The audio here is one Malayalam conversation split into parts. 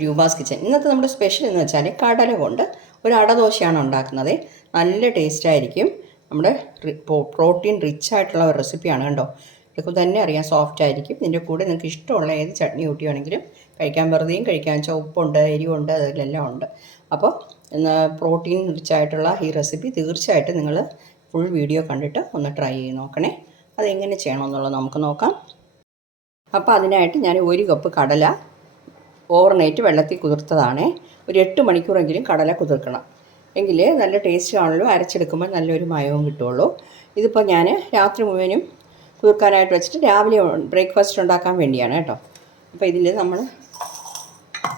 ടു രൂപാസ് കിച്ചൻ ഇന്നത്തെ നമ്മുടെ സ്പെഷ്യൽ എന്ന് വെച്ചാൽ കടല കൊണ്ട് ഒരു അടദോശയാണ് ഉണ്ടാക്കുന്നത്. നല്ല ടേസ്റ്റ് ആയിരിക്കും. നമ്മുടെ പ്രോട്ടീൻ റിച്ച് ആയിട്ടുള്ള ഒരു റെസിപ്പിയാണ് കണ്ടോ? ഇതൊക്കെ തന്നെ അറിയാം സോഫ്റ്റ് ആയിരിക്കും. ഇതിന്റെ കൂടെ നിങ്ങൾക്ക് ഇഷ്ടമുള്ള ഏത് ചട്നി കൂട്ടി വേണമെങ്കിലും കഴിക്കാൻ വെറുതെയും കഴിക്കാൻ വെച്ചാൽ ഉപ്പുണ്ട് എരിവുണ്ട് അതിലെല്ലാം ഉണ്ട്. അപ്പോൾ പ്രോട്ടീൻ റിച്ച് ആയിട്ടുള്ള ഈ റെസിപ്പി തീർച്ചയായിട്ടും നിങ്ങൾ ഫുൾ വീഡിയോ കണ്ടിട്ട് ഒന്ന് ട്രൈ ചെയ്ത് നോക്കണേ. അതെങ്ങനെ ചെയ്യണമെന്നുള്ളത് നമുക്ക് നോക്കാം. അപ്പോൾ അതിനായിട്ട് ഞാൻ ഒരു കപ്പ് കടല ഓവർനൈറ്റ് വെള്ളത്തിൽ കുതിർത്തതാണ്. ഒരു എട്ട് മണിക്കൂറെങ്കിലും കടല കുതിർക്കണം. എങ്കിൽ നല്ല ടേസ്റ്റ് ആണല്ലോ അരച്ചെടുക്കുമ്പോൾ നല്ലൊരു മയവും കിട്ടുള്ളൂ ഇതിപ്പോൾ ഞാൻ രാത്രി മുഴുവനും കുതിർക്കാനായിട്ട് വെച്ചിട്ട് രാവിലെ ബ്രേക്ക്ഫാസ്റ്റ് ഉണ്ടാക്കാൻ വേണ്ടിയാണ് കേട്ടോ. അപ്പോൾ ഇതിൽ നമ്മൾ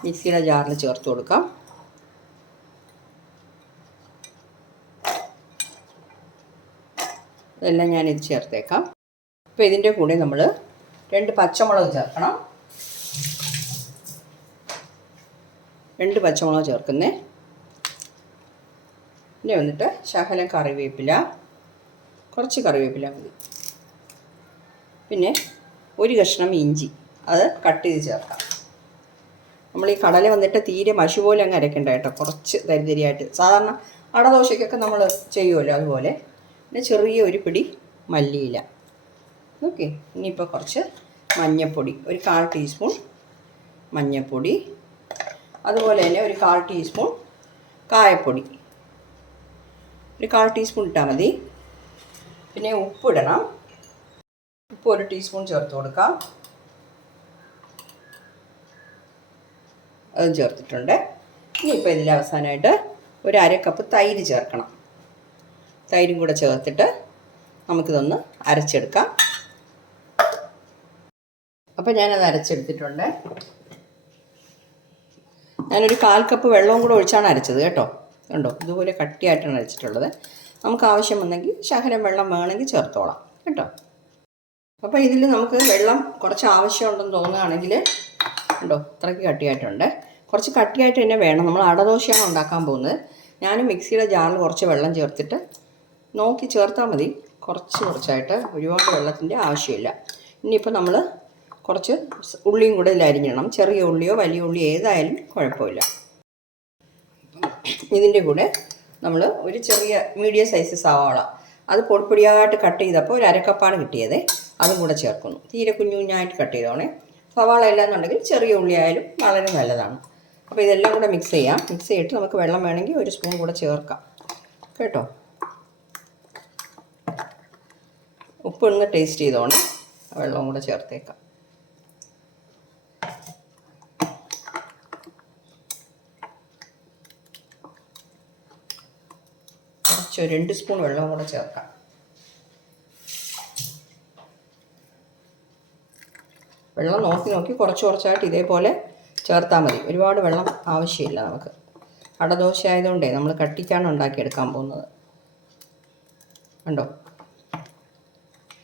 മിക്സിയുടെ ജാറിൽ ചേർത്ത് കൊടുക്കാം. ഇതെല്ലാം ഞാനിത് ചേർത്തേക്കാം. അപ്പോൾ ഇതിന്റെ കൂടെ നമ്മൾ രണ്ട് പച്ചമുളക് ചേർക്കണം. രണ്ട് പച്ചമുളക് ചേർക്കുന്നേ. പിന്നെ വന്നിട്ട് ശകലം കറിവേപ്പില. കുറച്ച് കറിവേപ്പില മതി. പിന്നെ ഒരു കഷ്ണം ഇഞ്ചി. അത് കട്ട് ചെയ്ത് ചേർക്കാം. നമ്മൾ ഈ കടല വന്നിട്ട് തീരെ മഷു പോലെ അങ്ങ് അരയ്ക്കണ്ട കേട്ടോ. കുറച്ച് തരിതരിയായിട്ട്. സാധാരണ അടദോശയ്ക്കൊക്കെ നമ്മൾ ചെയ്യുമല്ലോ അതുപോലെ. പിന്നെ ചെറിയ ഒരു പിടി മല്ലിയില. ഓക്കെ. ഇനിയിപ്പോൾ കുറച്ച് മഞ്ഞൾപ്പൊടി ഒരു കാൽ ടീസ്പൂൺ മഞ്ഞൾപ്പൊടി അതുപോലെ തന്നെ ഒരു കാൽ ടീസ്പൂൺ കായപ്പൊടി. ഒരു കാൽ ടീസ്പൂൺ ഇട്ടാൽ മതി. പിന്നെ ഉപ്പിടണം. ഉപ്പ് ഒരു ടീസ്പൂൺ ചേർത്ത് കൊടുക്കാം. അതും ചേർത്തിട്ടുണ്ട്. ഇനിയിപ്പോൾ ഇതിൽ അവസാനമായിട്ട് ഒരു അര കപ്പ് തൈര് ചേർക്കണം. തൈരും കൂടെ ചേർത്തിട്ട് നമുക്കിതൊന്ന് അരച്ചെടുക്കാം. അപ്പോൾ ഞാനത് അരച്ചെടുത്തിട്ടുണ്ട്. ഞാനൊരു കാൽ കപ്പ് വെള്ളവും കൂടെ ഒഴിച്ചാണ് അരച്ചത് കേട്ടോ. കണ്ടോ? ഇതുപോലെ കട്ടിയായിട്ടാണ് അരച്ചിട്ടുള്ളത്. നമുക്ക് ആവശ്യം വന്നെങ്കിൽ ശകലം വെള്ളം വേണമെങ്കിൽ ചേർത്തോളാം കേട്ടോ. അപ്പോൾ ഇതിൽ നമുക്ക് വെള്ളം കുറച്ച് ആവശ്യമുണ്ടെന്ന് തോന്നുകയാണെങ്കിൽ ഉണ്ടോ ഇത്രയ്ക്ക് കട്ടിയായിട്ടുണ്ട്. കുറച്ച് കട്ടിയായിട്ട് തന്നെ വേണം. നമ്മൾ അടദോശയാണ് ഉണ്ടാക്കാൻ പോകുന്നത്. ഞാൻ മിക്സിയുടെ ജാറിൽ കുറച്ച് വെള്ളം ചേർത്തിട്ട് നോക്കി ചേർത്താൽ മതി. കുറച്ച് കുറച്ചായിട്ട് ഒരുപാട് വെള്ളത്തിന്റെ ആവശ്യമില്ല. ഇനിയിപ്പോൾ നമ്മൾ കുറച്ച് ഉള്ളിയും കൂടെ ഇതിൽ അരിഞ്ഞിടണം. ചെറിയ ഉള്ളിയോ വലിയ ഉള്ളിയോ ഏതായാലും കുഴപ്പമില്ല. ഇതിന്റെ കൂടെ നമ്മൾ ഒരു ചെറിയ മീഡിയം സൈസ് സവാള. അത് പൊടിപ്പൊടിയായിട്ട് കട്ട് ചെയ്തപ്പോൾ ഒരു അരക്കപ്പാണ് കിട്ടിയത്. അതും കൂടെ ചേർക്കുന്നു. തീരെ കുഞ്ഞു കുഞ്ഞായിട്ട് കട്ട് ചെയ്തോണേ സവാള ഇല്ലാന്നുണ്ടെങ്കിൽ ചെറിയ ഉള്ളി ആയാലും വളരെ നല്ലതാണ്. അപ്പോൾ ഇതെല്ലാം കൂടെ മിക്സ് ചെയ്യാം. മിക്സ് ചെയ്തിട്ട് നമുക്ക് വെള്ളം വേണമെങ്കിൽ ഒരു സ്പൂൺ കൂടെ ചേർക്കാം. കേട്ടോ? ഉപ്പ് ഒന്ന് ടേസ്റ്റ് ചെയ്തോണേ. വെള്ളവും കൂടെ ചേർത്തേക്കാം. കുറച്ച് രണ്ട് സ്പൂൺ വെള്ളം കൂടെ ചേർക്കാം. വെള്ളം നോക്കി നോക്കി കുറച്ച് കുറച്ചായിട്ട് ഇതേപോലെ ചേർത്താൽ മതി. ഒരുപാട് വെള്ളം ആവശ്യമില്ല നമുക്ക്. അടദോശ ആയതുകൊണ്ടേ നമ്മൾ കട്ടിക്കാണ് ഉണ്ടാക്കിയെടുക്കാൻ പോകുന്നത്. കണ്ടോ?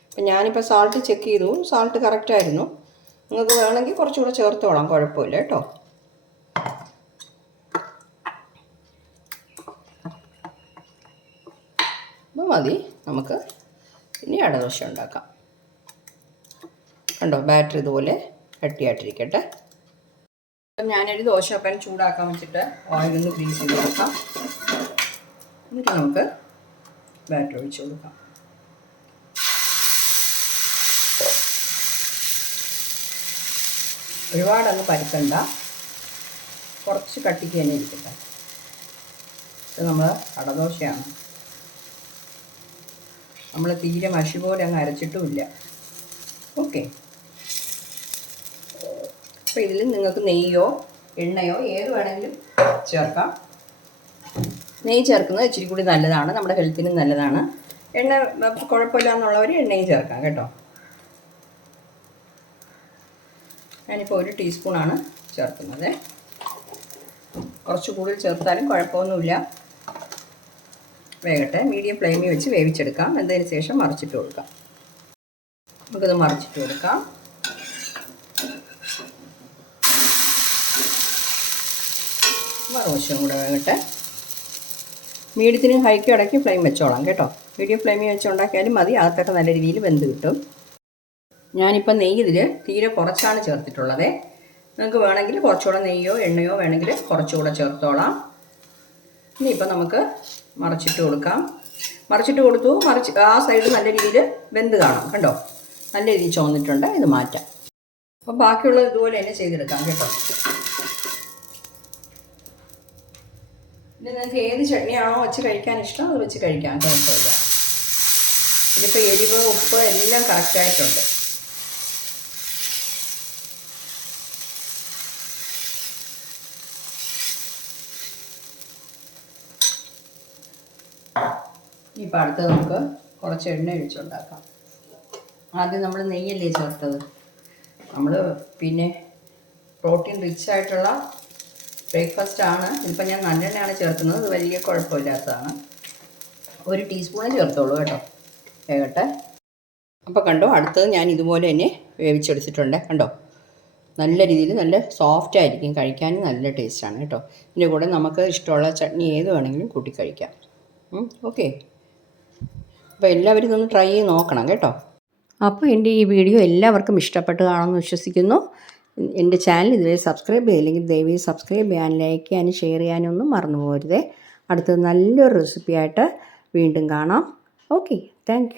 അപ്പം ഞാനിപ്പോൾ സാൾട്ട് ചെക്ക് ചെയ്തു. സാൾട്ട് കറക്റ്റായിരുന്നു നിങ്ങൾക്ക് വേണമെങ്കിൽ കുറച്ചുകൂടെ ചേർത്തോളാം. കുഴപ്പമില്ല കേട്ടോ. മതി. നമുക്ക് ഇനി അടദോശ ഉണ്ടാക്കാം. കണ്ടോ ബാറ്റർ ഇതുപോലെ കട്ടിയായിട്ടിരിക്കട്ടെ. അപ്പം ഞാനൊരു ദോശ ദോശപ്പാൻ ചൂടാക്കാൻ വെച്ചിട്ട് ഓയിലൊന്ന് ഗ്രീസ് ചെയ്ത് കൊടുക്കാം. എന്നിട്ട് നമുക്ക് ബാറ്ററി ഒഴിച്ച് കൊടുക്കാം. ഒരുപാടങ്ങ് പരുക്കണ്ട. കുറച്ച് കട്ടിക്ക് തന്നെ ഇരിക്കട്ടെ. ഇത് നമ്മൾ കടദോശയാണ് നമ്മൾ തീരെ മഷി പോലെ അങ്ങ് അരച്ചിട്ടുമില്ല. ഓക്കെ. അപ്പോൾ ഇതിൽ നിങ്ങൾക്ക് നെയ്യോ എണ്ണയോ ഏത് വേണമെങ്കിലും ചേർക്കാം. നെയ്യ് ചേർക്കുന്നത് ഇച്ചിരി കൂടി നല്ലതാണ് നമ്മുടെ ഹെൽത്തിനും നല്ലതാണ്. എണ്ണ കുഴപ്പമില്ല എന്നുള്ളവർ എണ്ണയും ചേർക്കാം കേട്ടോ. ഞാനിപ്പോൾ ഒരു ടീസ്പൂണാണ് ചേർക്കുന്നത്. കുറച്ച് കൂടുതൽ ചേർത്താലും കുഴപ്പമൊന്നുമില്ല. വേകട്ടെ. മീഡിയം ഫ്ലെയിമിൽ വെച്ച് വേവിച്ചെടുക്കാം. എന്നതിന് ശേഷം മറിച്ചിട്ട് കൊടുക്കാം. നമുക്കത് മറിച്ചിട്ട് കൊടുക്കാം. മറുവശം കൂടെ വേകട്ടെ. മീഡിയത്തിന് ഹൈക്ക് ഇടയ്ക്ക് ഫ്ലെയിം വെച്ചോളാം കേട്ടോ. മീഡിയം ഫ്ലെയിമിൽ വെച്ച് ഉണ്ടാക്കിയാലും മതി. അകത്തൊക്കെ നല്ല രീതിയിൽ വെന്ത് കിട്ടും. ഞാനിപ്പോൾ നെയ്യ് ഇതിൽ തീരെ കുറച്ചാണ് ചേർത്തിട്ടുള്ളത്. നിങ്ങൾക്ക് വേണമെങ്കിൽ കുറച്ചുകൂടെ നെയ്യോ എണ്ണയോ വേണമെങ്കിൽ കുറച്ചുകൂടെ ചേർത്തോളാം. ഇനിയിപ്പോൾ നമുക്ക് മറിച്ചിട്ട് കൊടുക്കാം. മറിച്ചിട്ട് കൊടുത്തു. മറിച്ച് ആ സൈഡ് നല്ല രീതിയിൽ വെന്ത് കാണാം. കണ്ടോ? നല്ല രീതിയിൽ ചോന്നിട്ടുണ്ട് ഇത് മാറ്റാം. അപ്പം ബാക്കിയുള്ളത് ഇതുപോലെ തന്നെ ചെയ്തെടുക്കാം കേട്ടോ. പിന്നെ നിങ്ങൾക്ക് ഏത് ചട്നിയാണോ വെച്ച് കഴിക്കാൻ ഇഷ്ടം അത് വെച്ച് കഴിക്കാം. കുഴപ്പമില്ല. ഇതിപ്പോൾ എരിവ് ഉപ്പ് എല്ലാം കറക്റ്റായിട്ടുണ്ട് ഇപ്പം അടുത്ത് നമുക്ക് കുറച്ച് എണ്ണ ഒഴിച്ചുണ്ടാക്കാം. ആദ്യം നമ്മൾ നെയ്യല്ലേ ചേർത്തത്? നമ്മൾ പിന്നെ പ്രോട്ടീൻ റിച്ച് ആയിട്ടുള്ള ബ്രേക്ക്ഫാസ്റ്റ് ആണ്. ഇപ്പം ഞാൻ നല്ലെണ്ണയാണ് ചേർക്കുന്നത്. ഇത് വലിയ കുഴപ്പമില്ലാത്തതാണ്. ഒരു ടീസ്പൂണ് ചേർത്തോളൂ കേട്ടോ. വേകട്ടെ അപ്പോൾ കണ്ടോ അടുത്തത് ഞാൻ ഇതുപോലെ തന്നെ വേവിച്ചെടുത്തിട്ടുണ്ട്. കണ്ടോ? നല്ല രീതിയിൽ നല്ല സോഫ്റ്റ് ആയിരിക്കും. കഴിക്കാൻ നല്ല ടേസ്റ്റാണ് കേട്ടോ. ഇതിന്റെ കൂടെ നമുക്ക് ഇഷ്ടമുള്ള ചട്നി ഏത് വേണമെങ്കിലും കൂട്ടി കഴിക്കാം. ഓക്കെ അപ്പോൾ എല്ലാവരും ഇതൊന്ന് ട്രൈ ചെയ്ത് നോക്കണം കേട്ടോ. അപ്പോൾ എന്റെ ഈ വീഡിയോ എല്ലാവർക്കും ഇഷ്ടപ്പെട്ട് കാണുമെന്ന് വിശ്വസിക്കുന്നു. എന്റെ ചാനൽ ഇതുവരെ സബ്സ്ക്രൈബ് ചെയ്തില്ലെങ്കിൽ ദയവായി സബ്സ്ക്രൈബ് ചെയ്യാൻ ലൈക്ക് ചെയ്യാനും ഷെയർ ചെയ്യാനും ഒന്നും മറന്നു പോകരുതേ. അടുത്തത് നല്ലൊരു റെസിപ്പിയായിട്ട് വീണ്ടും കാണാം. Okay thank